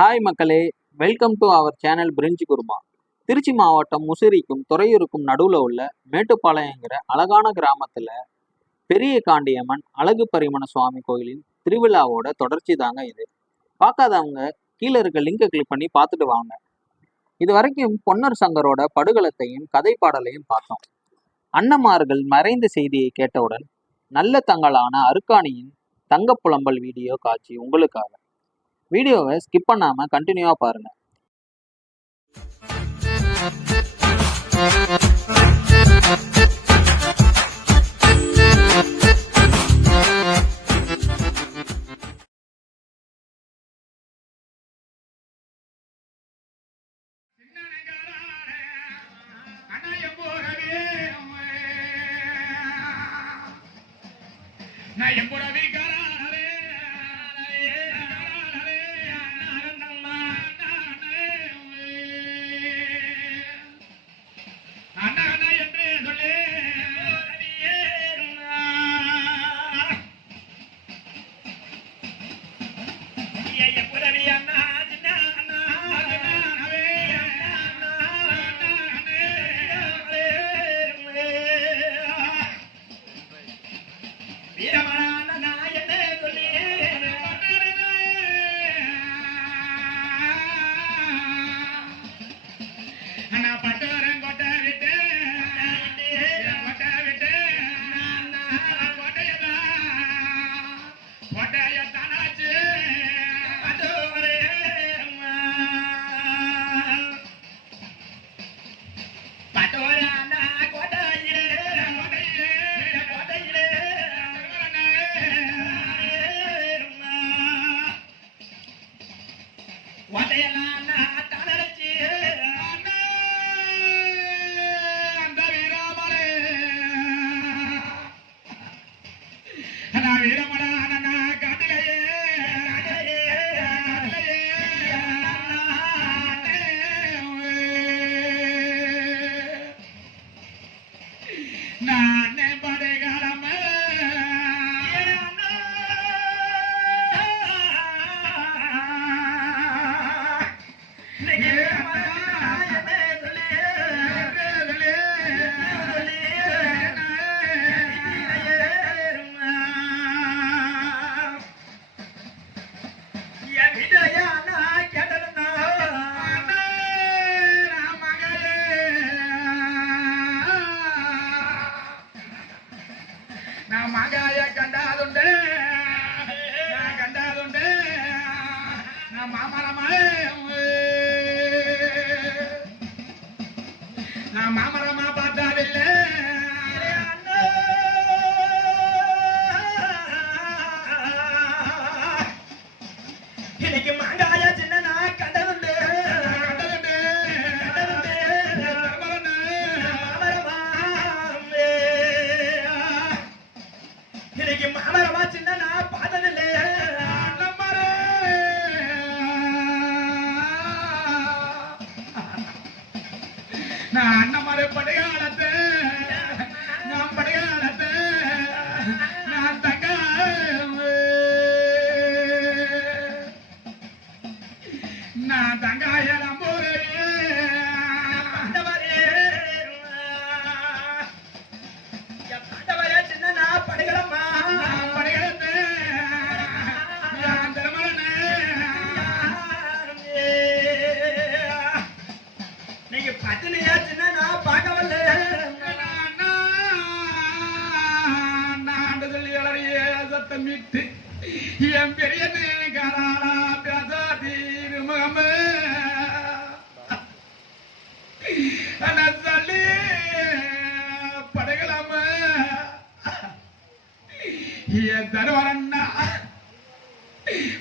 Hi மக்களே, welcome to our channel பிரிஞ்சி குருமா. திருச்சி மாவட்டம் முசிறிக்கும் துறையூருக்கும் நடுவில் உள்ள மேட்டுப்பாளையங்கிற அழகான கிராமத்தில் பெரிய காண்டியம்மன் அழகு பரிமண சுவாமி கோயிலின் திருவிழாவோட தொடர்ச்சி தாங்க இது. பார்க்காதவங்க கீழே இருக்க லிங்கை கிளிக் பண்ணி பார்த்துட்டு வாங்க. இது வரைக்கும் பொன்னர் சங்கரோட படுகளத்தையும் கதை பாடலையும் பார்த்தோம். அன்னமார்கள் மறைந்த செய்தியை கேட்டவுடன் நல்ல தங்களான அருக்காணியின் தங்க புலம்பல் வீடியோ காட்சி உங்களுக்காக. வீடியோவை ஸ்கிப் பண்ணாம கண்டினியூவா பாருங்க.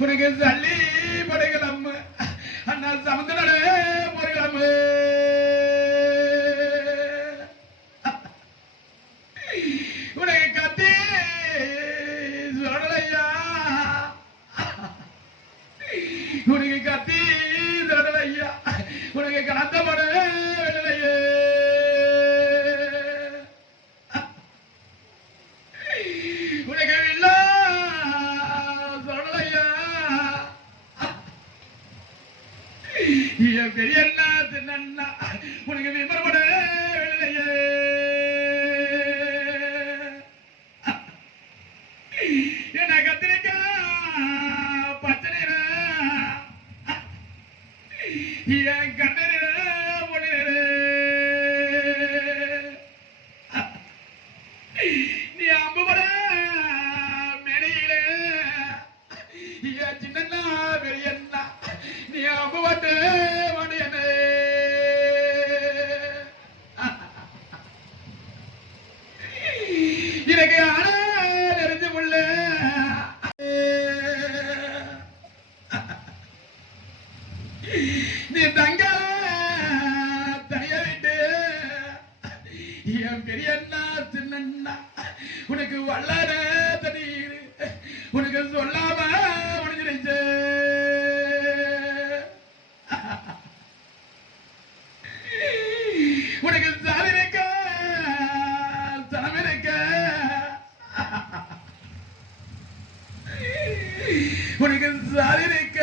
உனக்கு சல்லி படைகளம் அண்ணா சமுத்திரே முருகலம் உனக்கு கத்தி சொல்லலையா உனக்கு கத்தி சொல்லலையா உனக்கு கலந்த பட வெள்ளலையே உனக்கு வில்லா சொல்லலையா என் பெரியண்ணா சின்னண்ணா உனக்கு விமர்பட வேலையே என்ன கத்திரிக்கா பச்சை நிற என் கண்ணறிற ஒளிர நீ அம்புபட மேடையில என் சின்னண்ணா பெரியண்ணா நீ அம்புபட்டு மணியனே எனக்கு ஆனா நெறிஞ்சு முள்ள நீ தங்க தனிய விட்டு என் பெரியண்ணா சின்னண்ணா உனக்கு வல்லார தண்ணீர் உனக்கு சொல்லாம முடிஞ்சிருச்சு உனக்கு சாதி இருக்க சனம் இருக்க உனக்கு சாதி இருக்க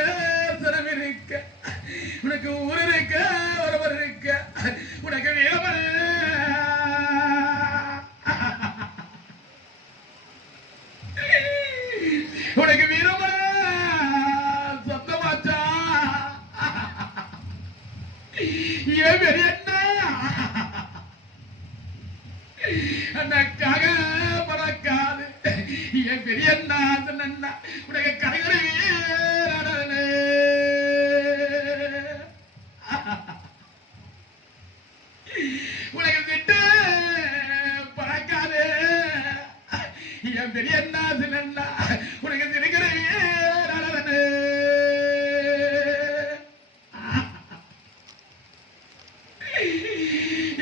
சனம் இருக்க உனக்கு ஊர் இருக்க ஒருவர் இருக்க உனக்கு வீரமர் உனக்கு வீரமர் சொந்தமாச்சா ஏன் பெரியண்ணா அண்ணக்காக மறக்காது என் பெரியண்ணா சின்னண்ணா உனக்கு கரைகளை வீரனே உனக்கு விட்டு பறக்காது என் பெரியண்ணா சின்னண்ணா உனக்கு சிறுகிற வீரனே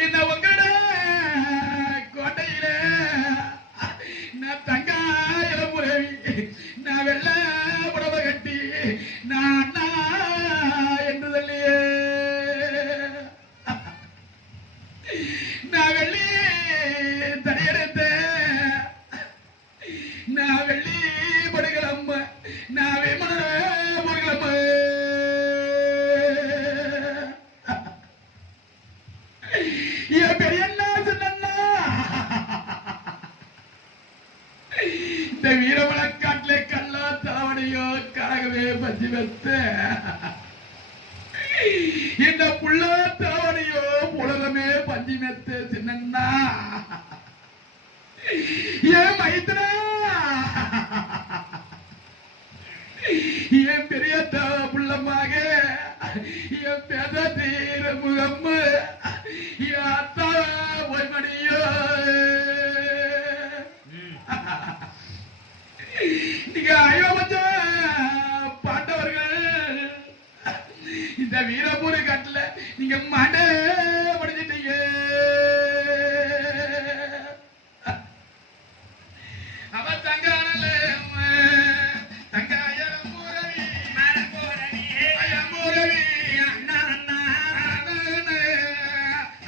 என்ன உங்கட கோட்டையில நான் தங்காயில முறவி நான் வெள்ள புடவை கட்டி நான் அண்ணா என்று சொல்லியே நான் வெள்ளி தனியெடுத்த நான் வெள்ளி படுகளம்ம நான் விமன முருகலம்ம என் பெரியண்ணா சின்னண்ணா இந்த வீரமலக்காட்டிலே கல்லா தலைவனையோ கரகவே பஞ்சு வைத்த இந்த புள்ள தலைவனையோ உலகமே பஞ்சு மெத்த சின்னண்ணா ஏன் மைத்தனா என் பெரிய புள்ளமாக என் பெத தீர முகம் என் அத்தா ஒய்மணியோ நீங்க அயோமச்ச பாண்டவர்கள் இந்த வீரபூர் கட்டல நீங்க மட முடிஞ்சிட்டீங்க அவ தங்கானல தங்காய முரவி மரபோரவி அயமுரவி அண்ணா அண்ணா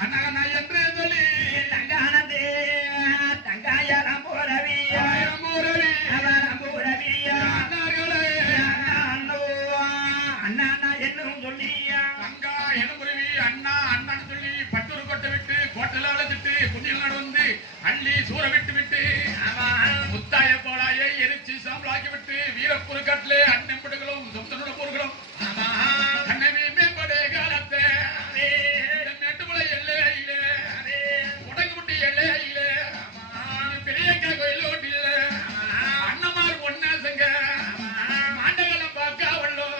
அண்ணா அண்ணா என்று சொல்லி தங்கானதே தங்காய ரம்போரவி அயமுரவி அவரம்போரவி அண்ணார்களே அண்ணா அண்ணா அண்ணா என்னும் சொல்லியா தங்கா எலும்புருவி அண்ணா அண்ணான்னு சொல்லி பட்டூர் கொட்டை விட்டு கோட்டல அழைச்சிட்டு குஞ்சில் நடந்து அள்ளி சூற விட்டு விட்டு முத்தாய போலாய எரிச்சு சாம்பலாக்கி விட்டு வீரப்பூர் கட்டிலே அண்ணன்படுகளும் சொந்தனோட போர்களும் அண்ணவி மேம்படு காலத்தை மேட்டுமலை எல்லையில உடங்குமுட்டி எல்லையில பெரிய கோயில் ஓட்டில அண்ணமார் ஒன்னாசங்க மாண்டகலம் பார்க்க உள்ளோ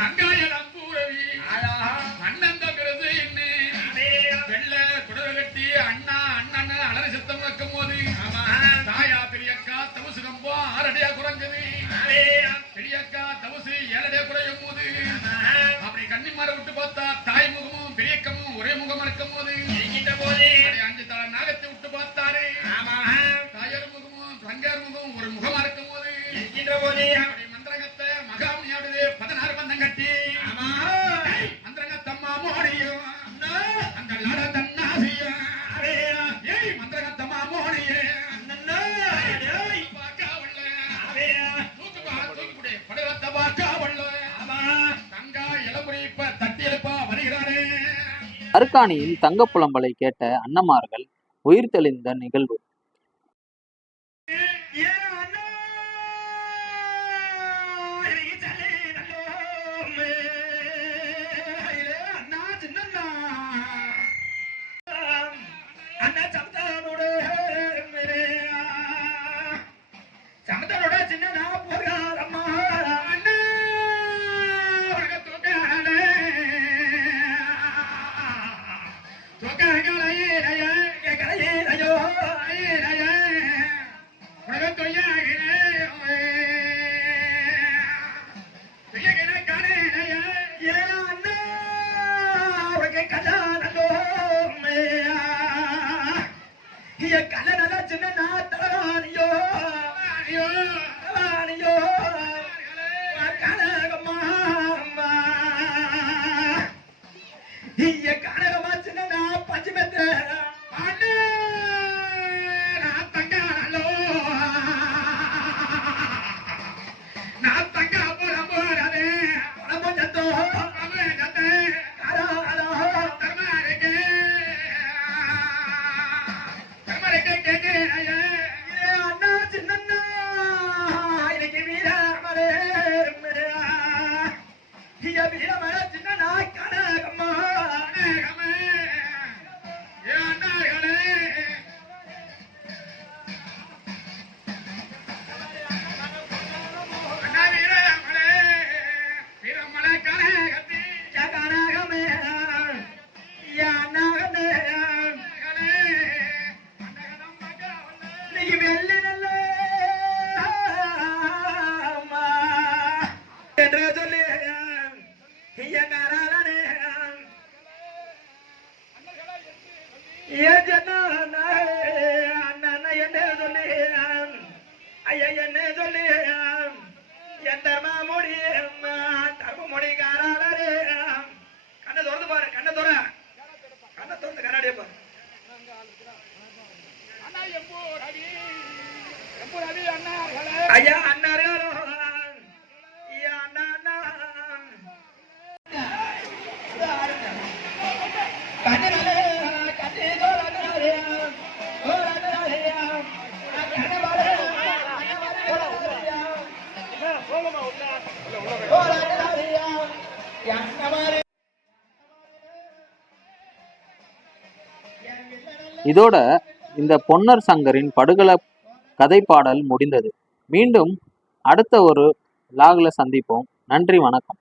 தங்காயலம் பூரவி அண்ணந்த பிறகு இன்னும் வெள்ள குடவை கட்டி அண்ணா அண்ணன் அலறி சித்தம் வைக்கும் போது தாயா பெரியக்கா தவுசு கம்போ 6 அடியா குறைஞ்சது பெரியக்கா தவுசு 7 அடியா குறையும் போது அப்படி கன்னிமாரை விட்டு பார்த்தா தாய் முகமும் பெரியக்கமும் ஒரே முகம் இருக்கும் போது 5 தலை நாகத்தை விட்டு பார்த்தாரு தாயார் முகமும் பங்கார் முகமும் ஒரு முகமா இருக்கும் போது அப்படி மந்திரகத்தை மகாமுனியாவது 16 பந்தம் கட்டி மந்திரகத்தம்மா மோடியும் அந்த லட தன்னாசியா ஏய் மந்திரகத்தம்மா மோடியே தூக்கு படகத்தை பார்க்க தங்கா இளமுறை இப்ப தட்டியில அருக்காணியின் தங்க புலம்பலை கேட்ட அன்னமார்கள் உயிர் தெளிந்த நிகழ்வு. ஐயா அண்ணாரோ இதோட இந்த பொன்னர் சங்கரின் படுகள கதை பாடல் முடிந்தது. மீண்டும் அடுத்த ஒரு லாக்ல சந்திப்போம். நன்றி, வணக்கம்.